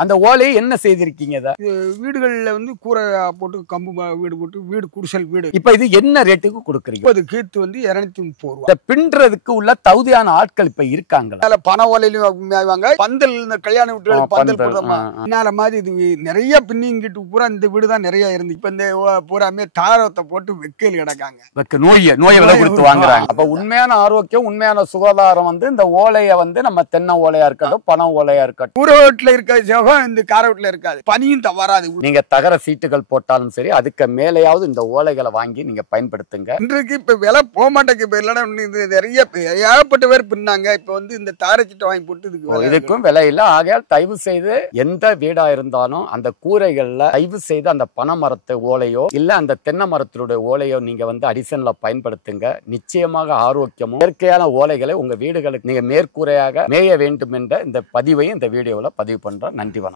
அந்த ஓலையை என்ன செய்திருக்கீங்க இத? வீடுகள்ல வந்து கூரை போட்டு கம்பு வீடு போட்டு வீடு குடிசல் வீடு. இப்ப இது என்ன ரேட்டுக்கு கொடுக்குறீங்க? அது கீத்து வந்து 230 ரூபா. இத பின்றதுக்கு உள்ள தகுதியான ஆட்கள் இப்ப இருக்காங்களா? அதுல பனை ஓலையிலும் மேய்வாங்க. பந்தல் இந்த கல்யாண வீட்டுகளுக்கு பந்தல் போடுறோமா என்னால மாதிரி இது நிறைய பின்னிங்கிட்டு பூரா இந்த வீடு தான் நிறைய இருந்து. இப்ப இந்த பூராமே தாரத்தை போட்டு வெக்கையில் கிடக்காங்க. நோயை விலை கொடுத்து வாங்குறாங்க. அப்ப உண்மையான ஆரோக்கியம் உண்மையான சுகாதாரம் வந்து இந்த ஓலையை வந்து நம்ம தென்னை ஓலையா இருக்கட்டும் பனை ஓலையா இருக்கட்டும் கூரை வீட்டுல இருக்க இந்த கார வீட்டுல இருக்காது. பனியும் வராது. நீங்க தகர சீட்டுகள் போட்டாலும் சரி அதுக்கு மேலேயாவது இந்த ஓலைகளை வாங்கி நீங்க பயன்படுத்துங்க. இன்றைக்கு இப்ப விலை போக மாட்டேங்க. இப்ப இல்லைன்னா நிறைய ஏகப்பட்ட பேர் பின்னாங்க. இப்ப வந்து இந்த தாரை சீட்டை வாங்கி போட்டு இதுக்கும் விலை இல்லை. ஆகையால் தயவு செய்து எந்த வீடா இருந்தாலும் அந்த கூரைகள்ல தயவு செய்து அந்த பனை மரத்து ஓலையோ இல்ல அந்த தென்னை மரத்தினுடைய ஓலையோ நீங்க வந்து அடிஷன்ல பயன்படுத்துங்க. நிச்சயமாக ஆரோக்கியமும் இயற்கையான ஓலைகளை உங்க வீடுகளுக்கு நீங்க மேற்கூரையாக மேய வேண்டும் என்ற இந்த பதிவையும் இந்த வீடியோவில் பதிவு பண்றோம். நன்றி.